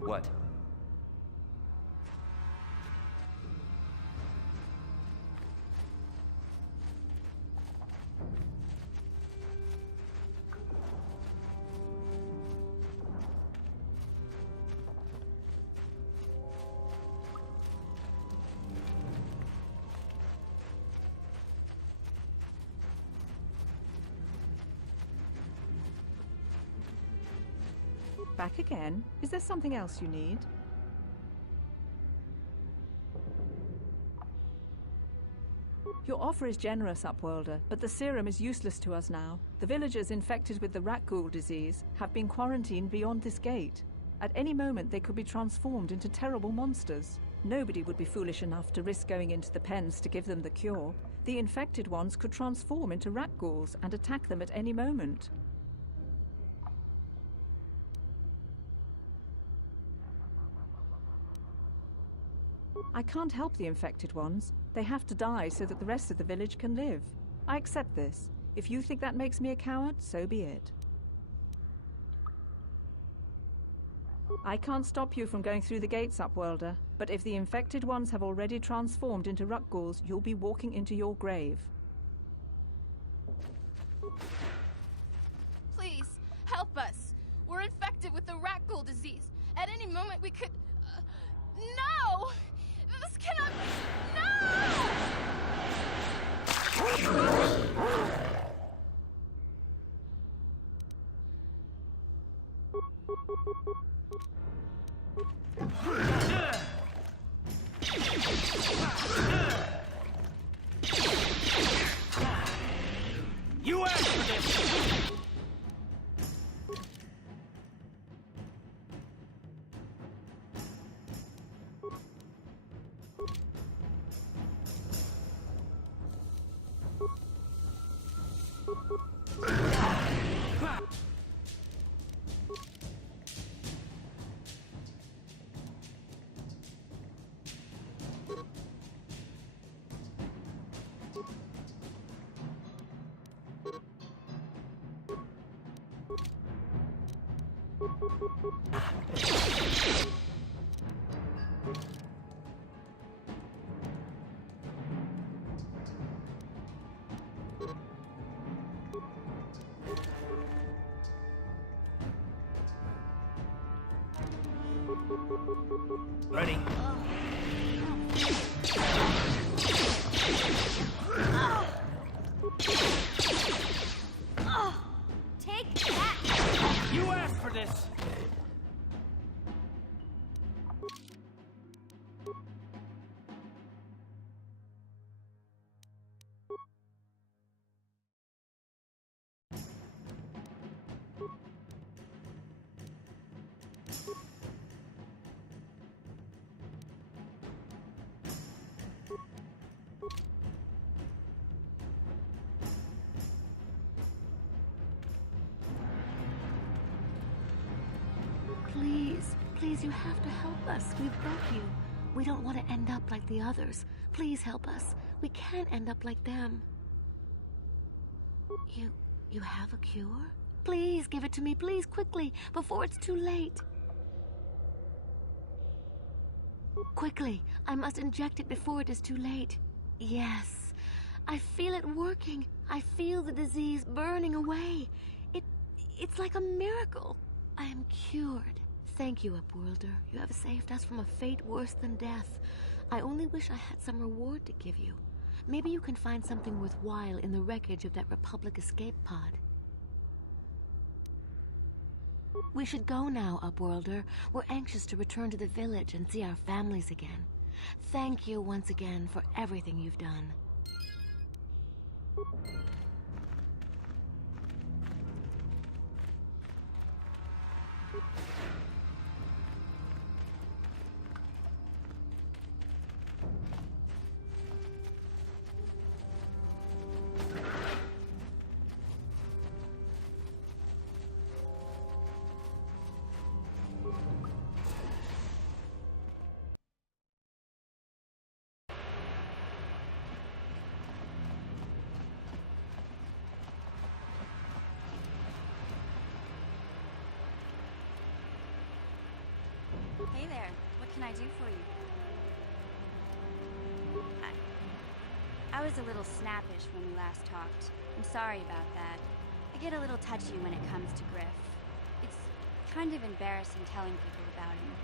What? Back again? Is there something else you need? Your offer is generous, Upworlder, but the serum is useless to us now. The villagers infected with the rat ghoul disease have been quarantined beyond this gate. At any moment they could be transformed into terrible monsters. Nobody would be foolish enough to risk going into the pens to give them the cure. The infected ones could transform into rat ghouls and attack them at any moment. I can't help the infected ones. They have to die so that the rest of the village can live. I accept this. If you think that makes me a coward, so be it. I can't stop you from going through the gates, Upworlder, but if the infected ones have already transformed into rat ghouls, you'll be walking into your grave. Please, help us. We're infected with the rat ghoul disease. At any moment we could... No! This cannot... You asked for this! Ready? Take that! You asked for this! Please, you have to help us. We've got you. We don't want to end up like the others. Please help us. We can't end up like them. You have a cure? Please give it to me, please, quickly, before it's too late. Quickly, I must inject it before it is too late. Yes. I feel it working. I feel the disease burning away. It's like a miracle. I am cured. Thank you, Upworlder. You have saved us from a fate worse than death. I only wish I had some reward to give you. Maybe you can find something worthwhile in the wreckage of that Republic escape pod. We should go now, Upworlder. We're anxious to return to the village and see our families again. Thank you once again for everything you've done. Hey there, what can I do for you? I was a little snappish when we last talked. I'm sorry about that. I get a little touchy when it comes to Griff. It's kind of embarrassing telling people about him.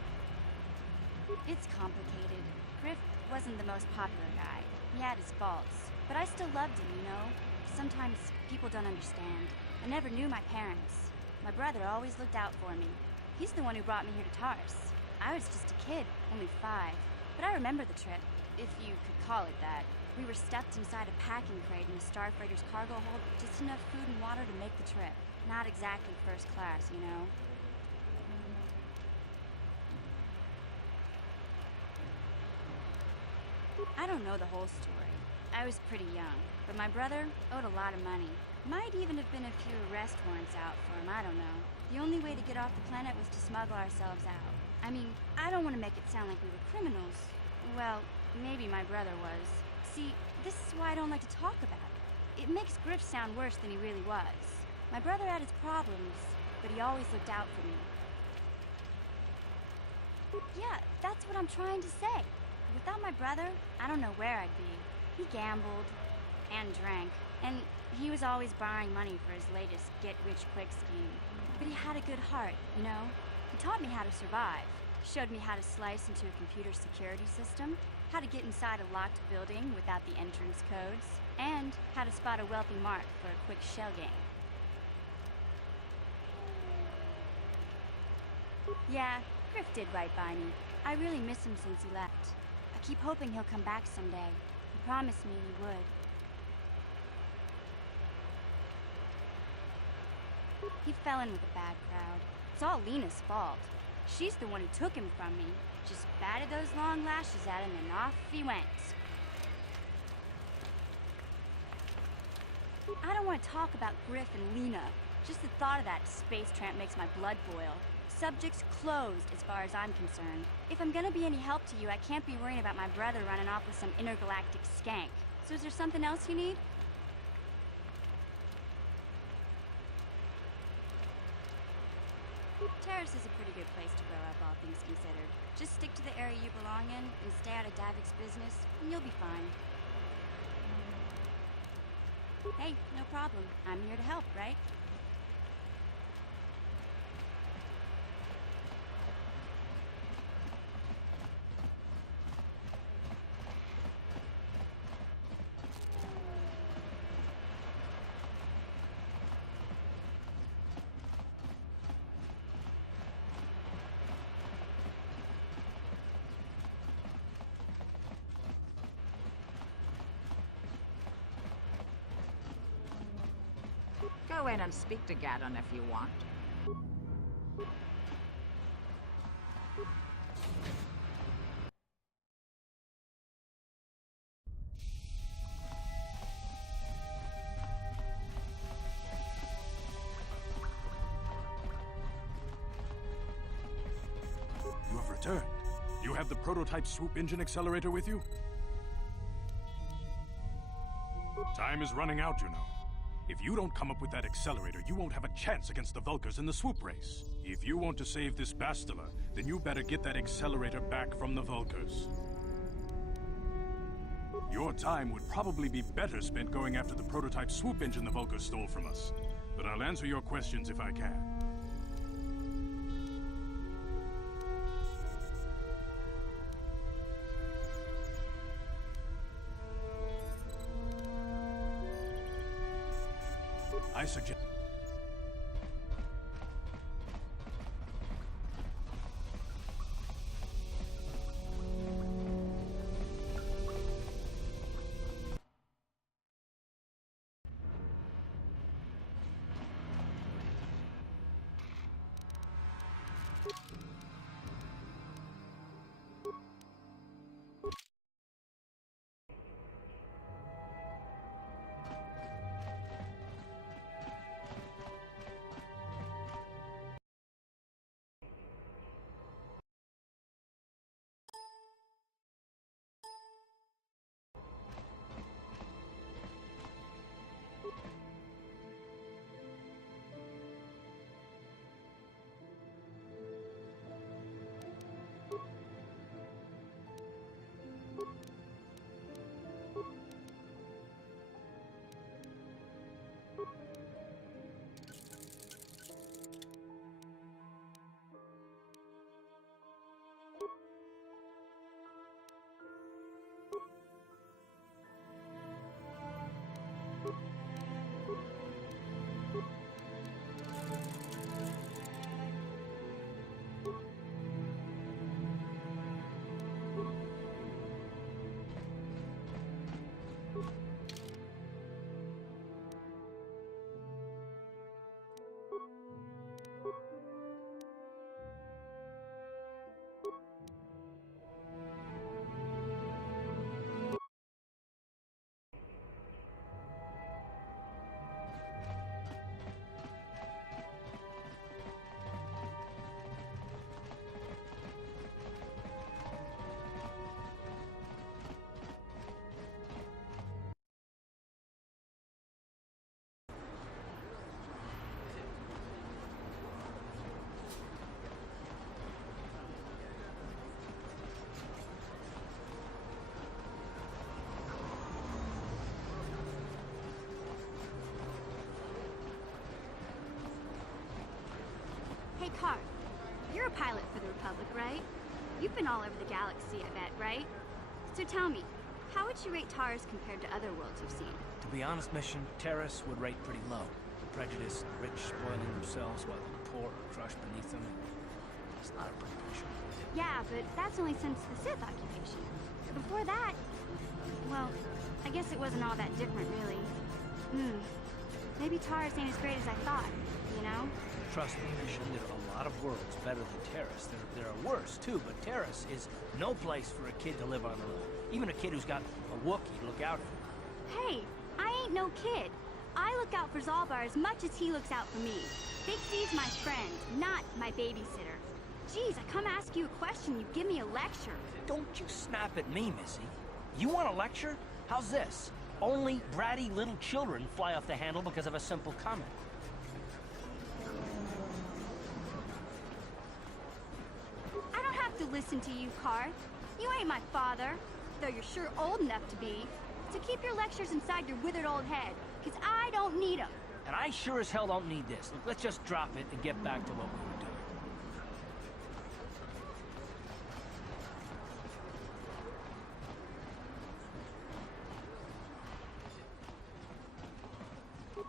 It's complicated. Griff wasn't the most popular guy. He had his faults. But I still loved him, you know? Sometimes people don't understand. I never knew my parents. My brother always looked out for me. He's the one who brought me here to Tars. I was just a kid, only 5. But I remember the trip, if you could call it that. We were stuffed inside a packing crate in a starfreighter's cargo hold, just enough food and water to make the trip. Not exactly first class, you know? I don't know the whole story. I was pretty young, but my brother owed a lot of money. Might even have been a few arrest warrants out for him, I don't know. The only way to get off the planet was to smuggle ourselves out. I mean, I don't want to make it sound like we were criminals. Well, maybe my brother was. See, this is why I don't like to talk about it. It makes Griff sound worse than he really was. My brother had his problems, but he always looked out for me. Yeah, that's what I'm trying to say. Without my brother, I don't know where I'd be. He gambled and drank, and he was always borrowing money for his latest get-rich-quick scheme. But he had a good heart, you know? He taught me how to survive. Showed me how to slice into a computer security system, how to get inside a locked building without the entrance codes, and how to spot a wealthy mark for a quick shell game. Yeah, Griff did right by me. I really miss him since he left. I keep hoping he'll come back someday. He promised me he would. He fell in with a bad crowd. It's all Lena's fault. She's the one who took him from me. Just batted those long lashes at him and off he went. I don't want to talk about Griff and Lena. Just the thought of that space tramp makes my blood boil. Subject's closed as far as I'm concerned. If I'm gonna be any help to you, I can't be worrying about my brother running off with some intergalactic skank. So is there something else you need? Terrace is a pretty good place to grow up, all things considered. Just stick to the area you belong in and stay out of Davik's business, and you'll be fine. Hey, no problem. I'm here to help, right? Go in and speak to Gaddon if you want. You have returned. You have the prototype swoop engine accelerator with you? Time is running out, you know. If you don't come up with that accelerator, you won't have a chance against the Vulkars in the swoop race. If you want to save this Bastila, then you better get that accelerator back from the Vulkars. Your time would probably be better spent going after the prototype swoop engine the Vulkars stole from us. But I'll answer your questions if I can. I suggest... Hey, Car, you're a pilot for the Republic, right? You've been all over the galaxy, I bet, right? So tell me, how would you rate Taurus compared to other worlds you've seen? To be honest, Mission, Terrace would rate pretty low. The prejudice, the rich spoiling themselves while the poor are crushed beneath them. It's not a pretty picture. Yeah, but that's only since the Sith occupation. Before that, well, I guess it wasn't all that different, really. Maybe Taurus ain't as great as I thought, you know? Trust me, Mission, there are a lot of worlds better than Terrace. There are worse, too, but Terrace is no place for a kid to live on their own. Even a kid who's got a Wookiee to look out for. Hey, I ain't no kid. I look out for Zalbar as much as he looks out for me. Big C's my friend, not my babysitter. Geez, I come ask you a question, you give me a lecture. Don't you snap at me, Missy. You want a lecture? How's this? Only bratty little children fly off the handle because of a simple comment. I don't have to listen to you, Car. You ain't my father, though you're sure old enough to be. So keep your lectures inside your withered old head, because I don't need them. And I sure as hell don't need this. Look, let's just drop it and get back to what we were doing.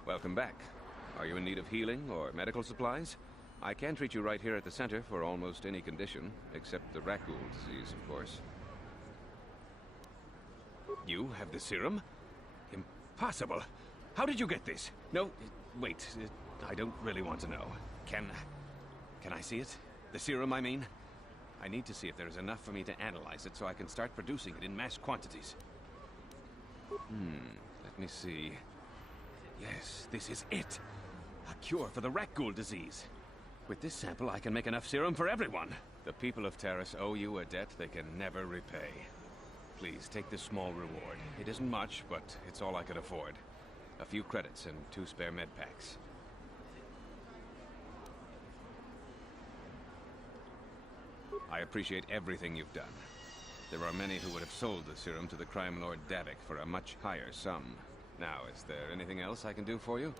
Welcome back. Are you in need of healing or medical supplies? I can treat you right here at the center for almost any condition, except the rat ghoul disease, of course. You have the serum? Impossible. How did you get this? No, wait. I don't really want to know. Can I see it? The serum, I mean? I need to see if there is enough for me to analyze it so I can start producing it in mass quantities. Let me see. Yes, this is it. A cure for the rat ghoul disease. With this sample, I can make enough serum for everyone. The people of Terrace owe you a debt they can never repay. Please, take this small reward. It isn't much, but it's all I could afford. A few credits and 2 spare med packs. I appreciate everything you've done. There are many who would have sold the serum to the crime lord Davik for a much higher sum. Now, is there anything else I can do for you?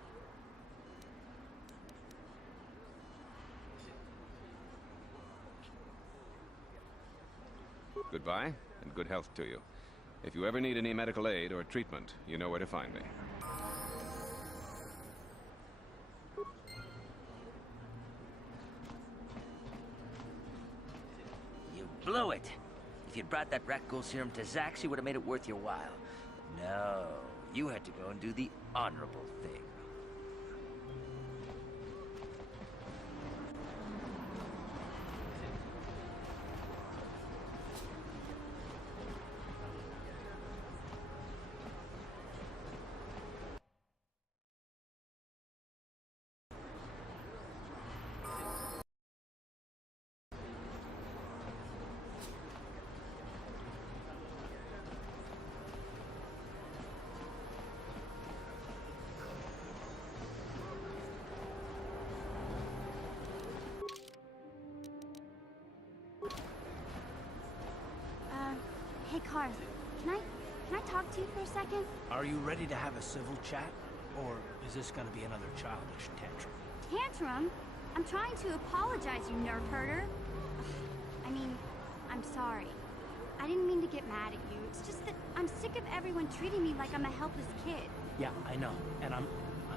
Goodbye, and good health to you. If you ever need any medical aid or treatment, you know where to find me. You blew it. If you'd brought that rat ghoul serum to Zax, you would have made it worth your while. No, you had to go and do the honorable thing. Hey, Karth, can I talk to you for a second? Are you ready to have a civil chat? Or is this gonna be another childish tantrum? Tantrum? I'm trying to apologize, you nerve herder. I mean, I'm sorry. I didn't mean to get mad at you. It's just that I'm sick of everyone treating me like I'm a helpless kid. Yeah, I know. And I'm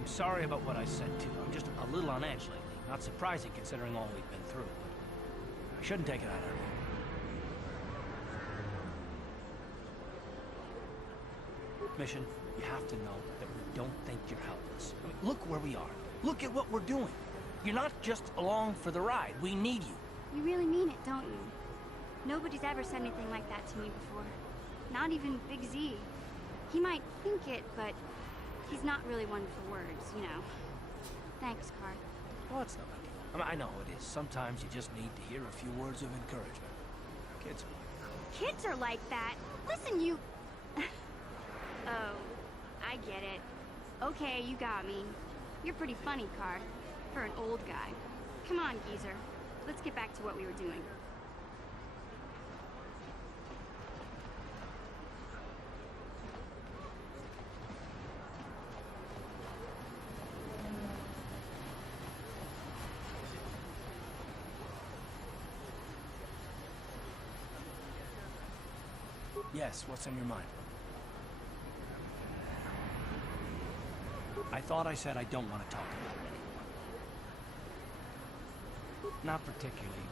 sorry about what I said, too. I'm just a little on edge lately. Not surprising, considering all we've been through. But I shouldn't take it out on you. Mission, you have to know that we don't think you're helpless. I mean, look where we are. Look at what we're doing. You're not just along for the ride. We need you. You really mean it, don't you? Nobody's ever said anything like that to me before. Not even Big Z. He might think it, but he's not really one for words, you know. Thanks, Karth. Well, it's no big deal. I mean, I know it is. Sometimes you just need to hear a few words of encouragement. Kids are like that. Kids are like that? Listen, you... Oh, I get it. Okay, you got me. You're pretty funny, Karth. For an old guy. Come on, geezer. Let's get back to what we were doing. Yes, what's on your mind? I thought I said I don't want to talk about it anymore. Not particularly.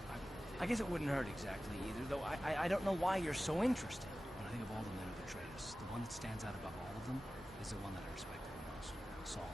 I guess it wouldn't hurt exactly either, though I don't know why you're so interested. When I think of all the men who betrayed us, the one that stands out above all of them is the one that I respected the most, Saul.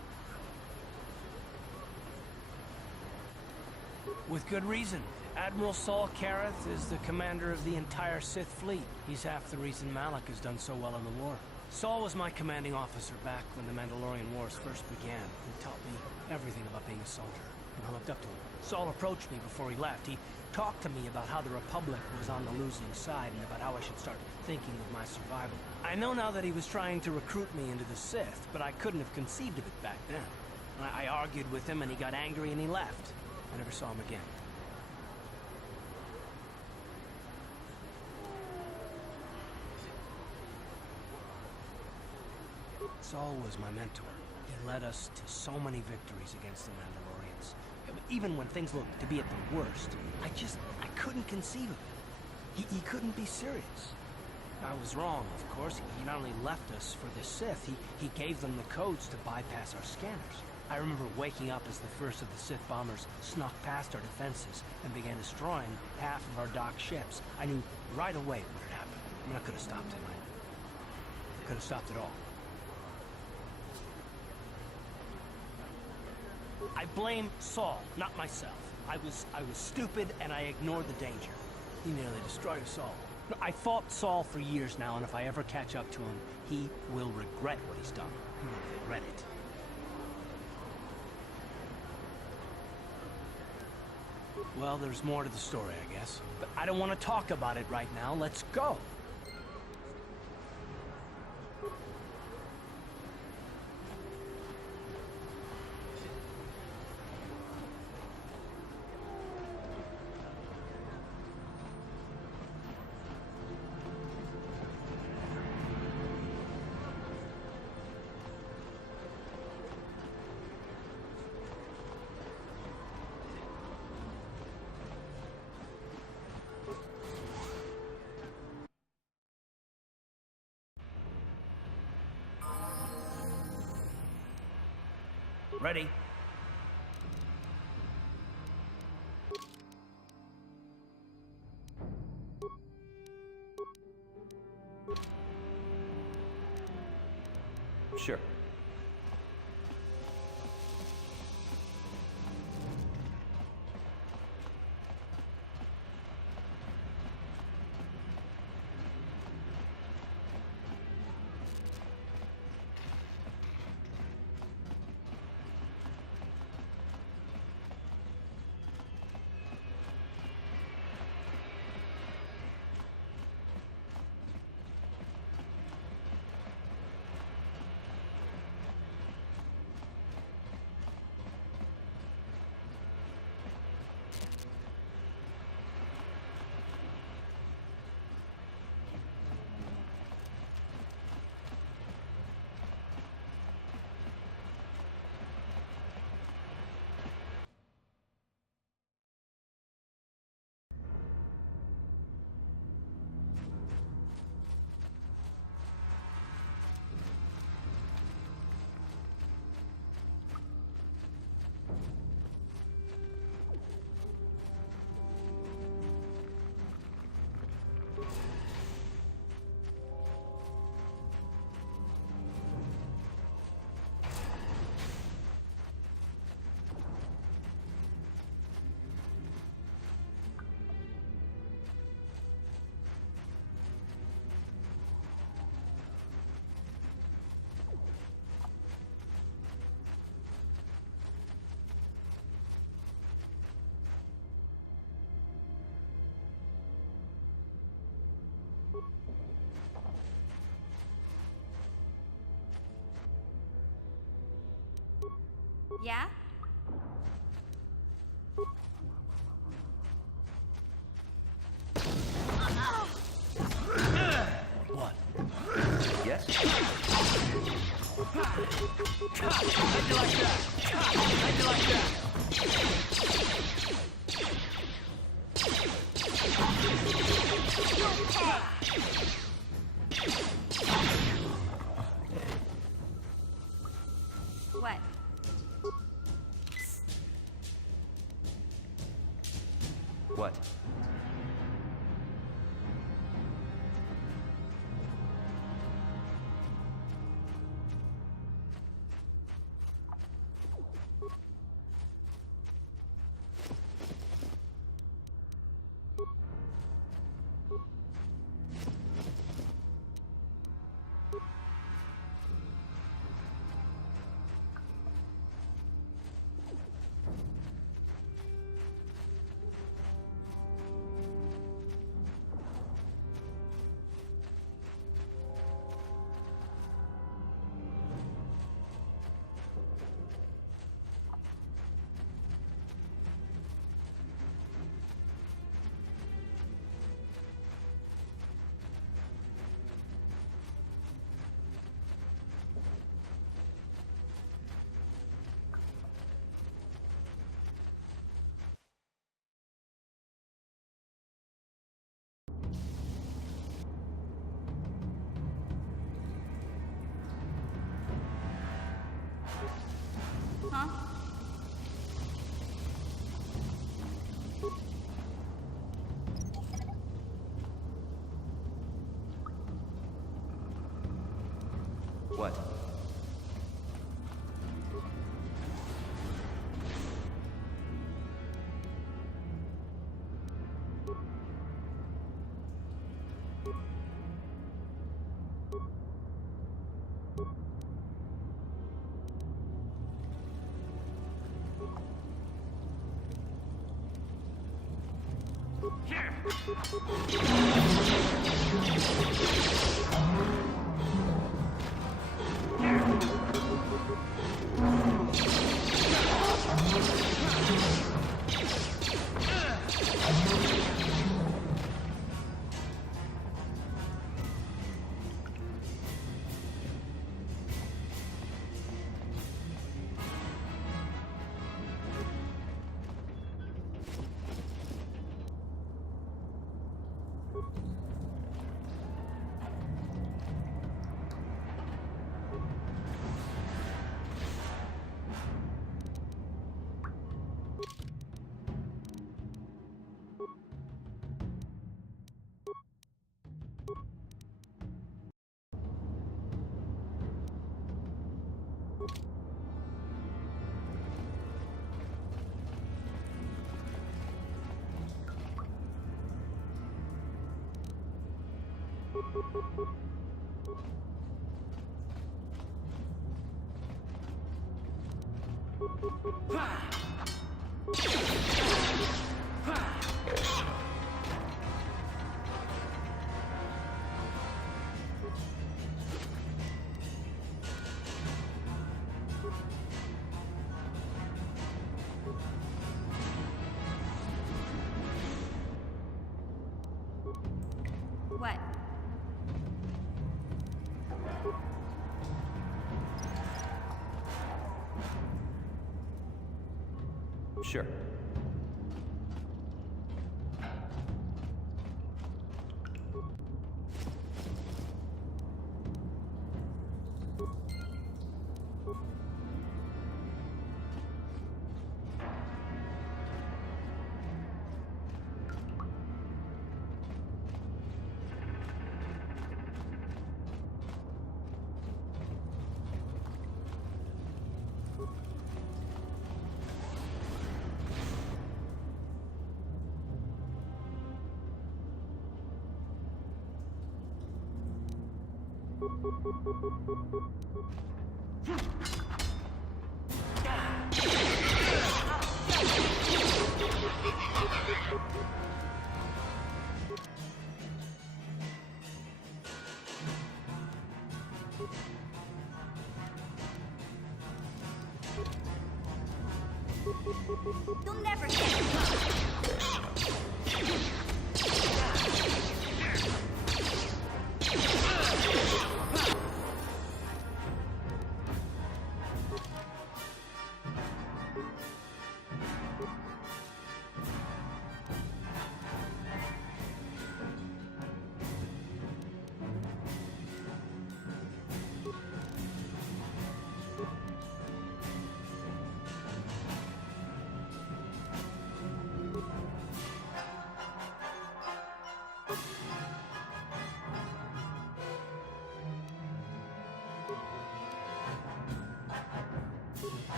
With good reason. Admiral Saul Kareth is the commander of the entire Sith fleet. He's half the reason Malak has done so well in the war. Saul was my commanding officer back when the Mandalorian Wars first began. He taught me everything about being a soldier, and I looked up to him. Saul approached me before he left. He talked to me about how the Republic was on the losing side and about how I should start thinking of my survival. I know now that he was trying to recruit me into the Sith, but I couldn't have conceived of it back then. I argued with him and he got angry and he left. I never saw him again. Saul was my mentor. He led us to so many victories against the Mandalorians. Even when things looked to be at the worst, I couldn't conceive of it. He couldn't be serious. I was wrong, of course. He not only left us for the Sith, he gave them the codes to bypass our scanners. I remember waking up as the first of the Sith bombers snuck past our defenses and began destroying half of our docked ships. I knew right away what had happened. I mean, I could have stopped him. I could have stopped it all. I blame Saul, not myself. I was stupid and I ignored the danger. He nearly destroyed us all. I fought Saul for years now, and if I ever catch up to him, he will regret what he's done. He will regret it. Well, there's more to the story, I guess. But I don't want to talk about it right now. Let's go. Ready. Sure. Yeah? What? Yes? How'd you like that? How'd you like that? What? What? Huh? What? What? Sure. You'll never get it.